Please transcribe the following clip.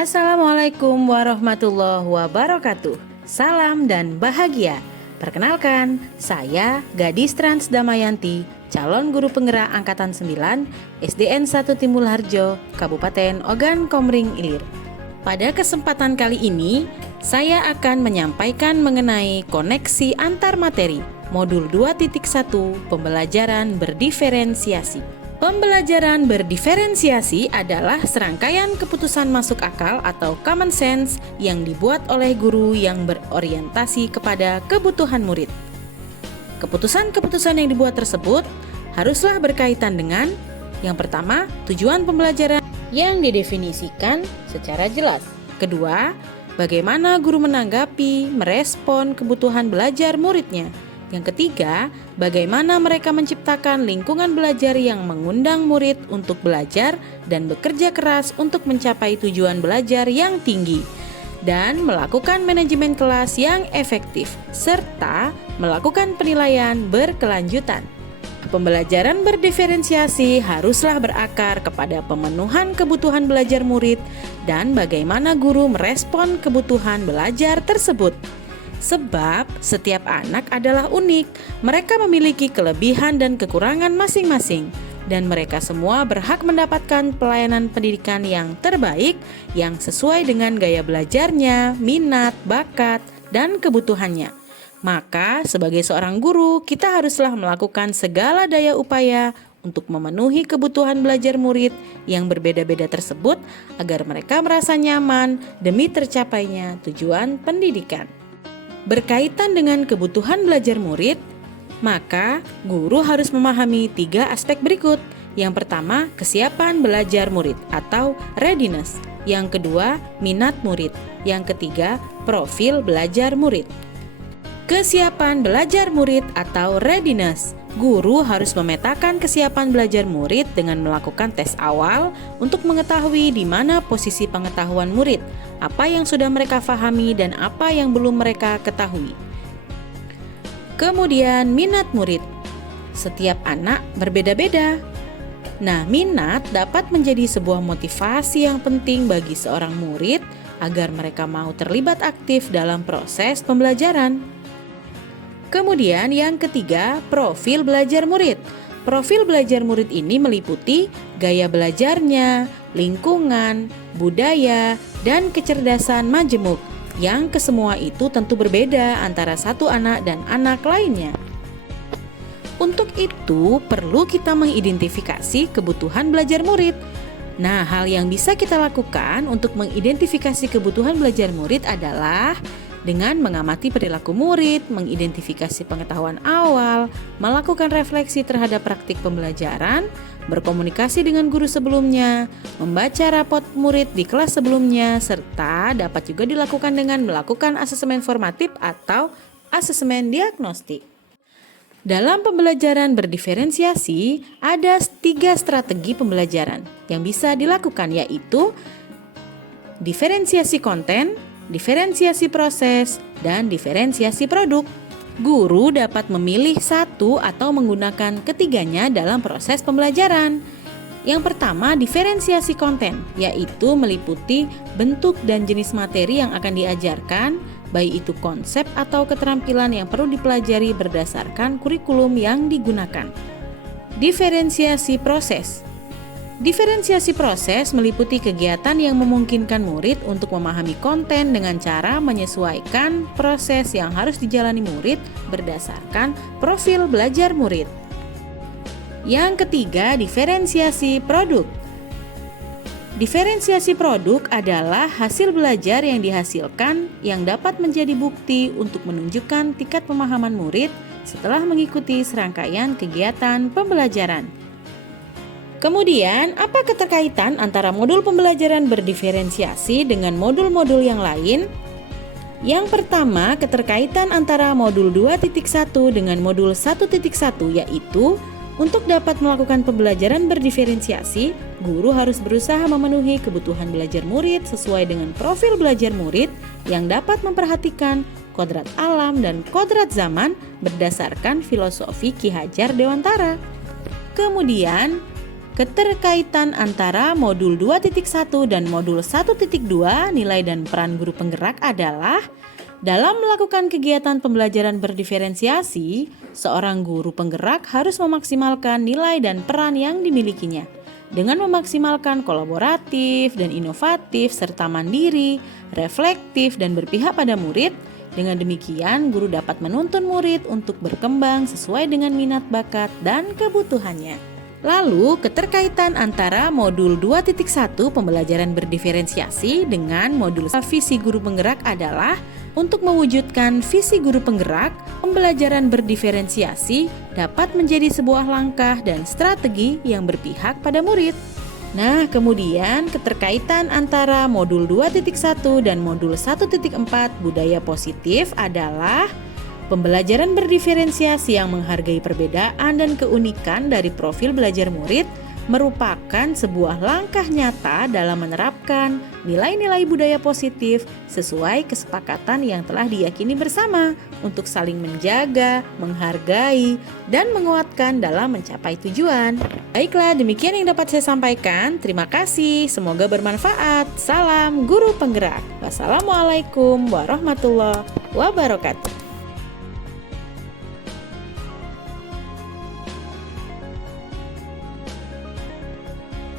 Assalamualaikum warahmatullahi wabarakatuh. Salam dan bahagia. Perkenalkan, saya Gadis Trans Damayanti, calon guru penggerak angkatan 9 SDN 1 Timbul Harjo, Kabupaten Ogan Komering Ilir. Pada kesempatan kali ini, saya akan menyampaikan mengenai koneksi antar materi modul 2.1 pembelajaran berdiferensiasi. Pembelajaran berdiferensiasi adalah serangkaian keputusan masuk akal atau common sense yang dibuat oleh guru yang berorientasi kepada kebutuhan murid. Keputusan-keputusan yang dibuat tersebut haruslah berkaitan dengan yang pertama, tujuan pembelajaran yang didefinisikan secara jelas. Kedua, bagaimana guru menanggapi, merespon kebutuhan belajar muridnya. Yang ketiga, bagaimana mereka menciptakan lingkungan belajar yang mengundang murid untuk belajar dan bekerja keras untuk mencapai tujuan belajar yang tinggi, dan melakukan manajemen kelas yang efektif, serta melakukan penilaian berkelanjutan. Pembelajaran berdiferensiasi haruslah berakar kepada pemenuhan kebutuhan belajar murid dan bagaimana guru merespon kebutuhan belajar tersebut. Sebab setiap anak adalah unik, mereka memiliki kelebihan dan kekurangan masing-masing, dan mereka semua berhak mendapatkan pelayanan pendidikan yang terbaik yang sesuai dengan gaya belajarnya, minat, bakat, dan kebutuhannya. Maka sebagai seorang guru, kita haruslah melakukan segala daya upaya untuk memenuhi kebutuhan belajar murid yang berbeda-beda tersebut agar mereka merasa nyaman demi tercapainya tujuan pendidikan. Berkaitan dengan kebutuhan belajar murid, maka guru harus memahami 3 aspek berikut. Yang pertama, kesiapan belajar murid atau readiness. Yang kedua, minat murid. Yang ketiga, profil belajar murid. Kesiapan belajar murid atau readiness. Guru harus memetakan kesiapan belajar murid dengan melakukan tes awal untuk mengetahui di mana posisi pengetahuan murid, apa yang sudah mereka pahami dan apa yang belum mereka ketahui. Kemudian minat murid. Setiap anak berbeda-beda. Nah, minat dapat menjadi sebuah motivasi yang penting bagi seorang murid agar mereka mau terlibat aktif dalam proses pembelajaran. Kemudian yang ketiga, profil belajar murid. Profil belajar murid ini meliputi gaya belajarnya, lingkungan, budaya, dan kecerdasan majemuk, yang kesemua itu tentu berbeda antara satu anak dan anak lainnya. Untuk itu, perlu kita mengidentifikasi kebutuhan belajar murid. Nah, hal yang bisa kita lakukan untuk mengidentifikasi kebutuhan belajar murid adalah dengan mengamati perilaku murid, mengidentifikasi pengetahuan awal, melakukan refleksi terhadap praktik pembelajaran, berkomunikasi dengan guru sebelumnya, membaca rapot murid di kelas sebelumnya, serta dapat juga dilakukan dengan melakukan asesmen formatif atau asesmen diagnostik. Dalam pembelajaran berdiferensiasi, ada 3 strategi pembelajaran yang bisa dilakukan, yaitu diferensiasi konten, diferensiasi proses, dan diferensiasi produk. Guru dapat memilih satu atau menggunakan ketiganya dalam proses pembelajaran. Yang pertama, diferensiasi konten, yaitu meliputi bentuk dan jenis materi yang akan diajarkan, baik itu konsep atau keterampilan yang perlu dipelajari berdasarkan kurikulum yang digunakan. Diferensiasi proses. Diferensiasi proses meliputi kegiatan yang memungkinkan murid untuk memahami konten dengan cara menyesuaikan proses yang harus dijalani murid berdasarkan profil belajar murid. Yang ketiga, diferensiasi produk. Diferensiasi produk adalah hasil belajar yang dihasilkan yang dapat menjadi bukti untuk menunjukkan tingkat pemahaman murid setelah mengikuti serangkaian kegiatan pembelajaran. Kemudian, apa keterkaitan antara modul pembelajaran berdiferensiasi dengan modul-modul yang lain? Yang pertama, keterkaitan antara modul 2.1 dengan modul 1.1, yaitu untuk dapat melakukan pembelajaran berdiferensiasi, guru harus berusaha memenuhi kebutuhan belajar murid sesuai dengan profil belajar murid yang dapat memperhatikan kodrat alam dan kodrat zaman berdasarkan filosofi Ki Hajar Dewantara. Kemudian, keterkaitan antara modul 2.1 dan modul 1.2 nilai dan peran guru penggerak adalah dalam melakukan kegiatan pembelajaran berdiferensiasi, seorang guru penggerak harus memaksimalkan nilai dan peran yang dimilikinya dengan memaksimalkan kolaboratif dan inovatif serta mandiri, reflektif dan berpihak pada murid. Dengan demikian, guru dapat menuntun murid untuk berkembang sesuai dengan minat bakat dan kebutuhannya. Lalu, keterkaitan antara modul 2.1 pembelajaran berdiferensiasi dengan modul visi guru penggerak adalah untuk mewujudkan visi guru penggerak, pembelajaran berdiferensiasi dapat menjadi sebuah langkah dan strategi yang berpihak pada murid. Nah, kemudian keterkaitan antara modul 2.1 dan modul 1.4 budaya positif adalah pembelajaran berdiferensiasi yang menghargai perbedaan dan keunikan dari profil belajar murid merupakan sebuah langkah nyata dalam menerapkan nilai-nilai budaya positif sesuai kesepakatan yang telah diyakini bersama untuk saling menjaga, menghargai, dan menguatkan dalam mencapai tujuan. Baiklah, demikian yang dapat saya sampaikan. Terima kasih, semoga bermanfaat. Salam Guru Penggerak. Wassalamualaikum warahmatullahi wabarakatuh.